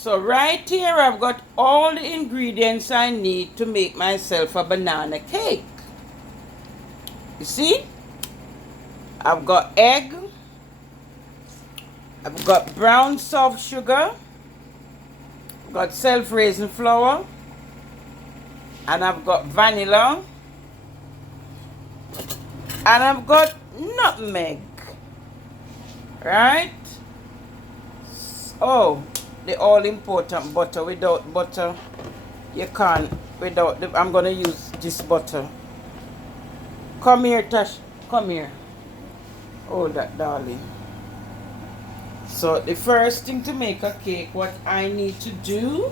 So right here I've got all the ingredients I need to make myself a banana cake. You see? I've got egg. I've got brown soft sugar. I've got self-raising flour. And I've got vanilla. And I've got nutmeg. Right? Oh, the all important butter. Without butter, you can't. I'm gonna use this butter. Come here, Tash. Come here. Hold that, darling. So the first thing to make a cake, what I need to do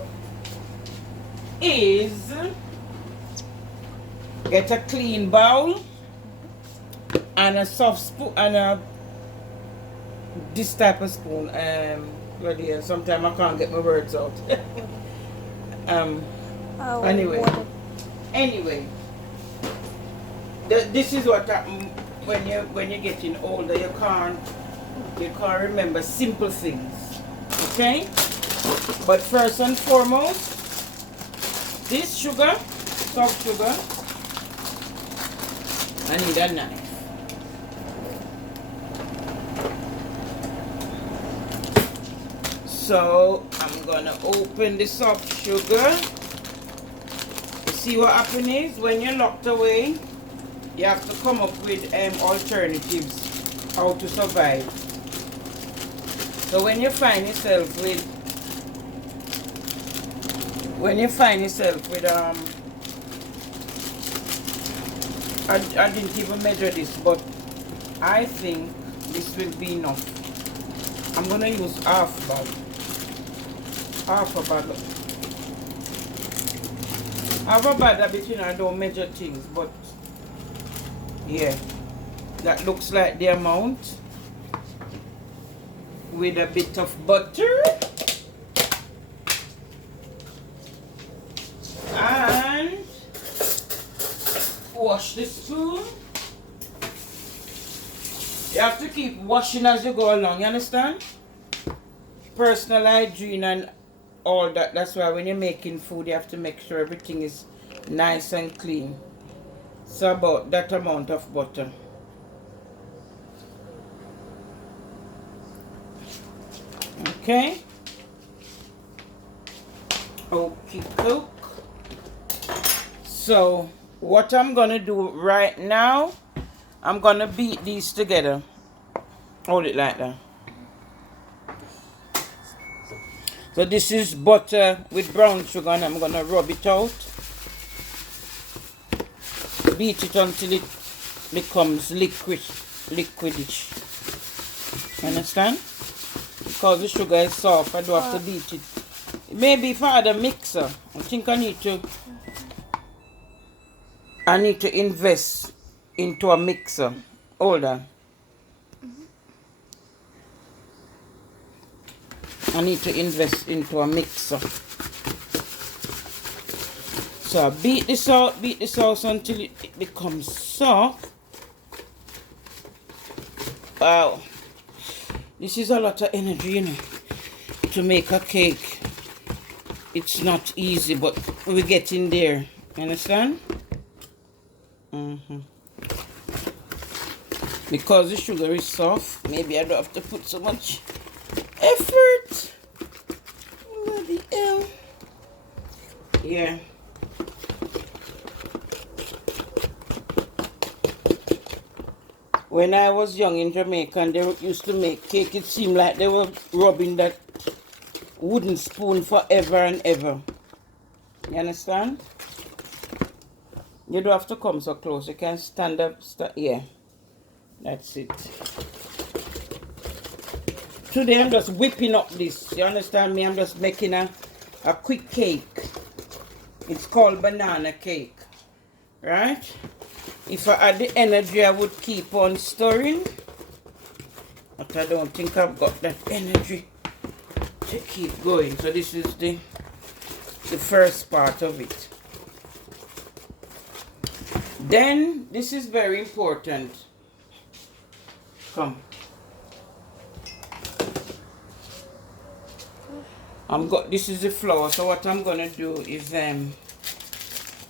is get a clean bowl and a soft spoon and this type of spoon. Sometimes I can't get my words out. Anyway, this is what happens when you're getting older. You can't remember simple things. Okay, but first and foremost, this sugar, soft sugar, I need a knife. So I'm gonna open the soft sugar. You see what happens is when you're locked away, you have to come up with alternatives how to survive. So when you find yourself with I didn't even measure this, but I think this will be enough. I'm gonna use half a bag. Half a bag between I don't measure things, but yeah, that looks like the amount. With a bit of butter and wash the spoon. You have to keep washing as you go along, you understand? Personal hygiene and all that. That's why when you're making food, you have to make sure everything is nice and clean. So about that amount of butter. Okay. Okay, cook. So what I'm gonna do right now, I'm gonna beat these together. Hold it like that. So this is butter with brown sugar and I'm gonna rub it out. Beat it until it becomes liquidish. Understand? Because the sugar is soft, I do have to beat it. Maybe if I had a mixer, I think I need to invest into a mixer. Hold on. I need to invest into a mixer. So I beat this out until it becomes soft. Wow. This is a lot of energy, you know, to make a cake. It's not easy, but we're getting there. Understand? Because the sugar is soft, maybe I don't have to put so much effort. Bloody hell. Yeah. When I was young in Jamaica and they used to make cake, it seemed like they were rubbing that wooden spoon forever and ever. You understand? You don't have to come so close. You can stand up. Yeah. That's it. Today I'm just whipping up this. You understand me? I'm just making a quick cake. It's called banana cake. Right? If I had the energy, I would keep on stirring. But I don't think I've got that energy to keep going. So this is the first part of it. Then, this is very important. Come. This is the flour. So what I'm gonna do is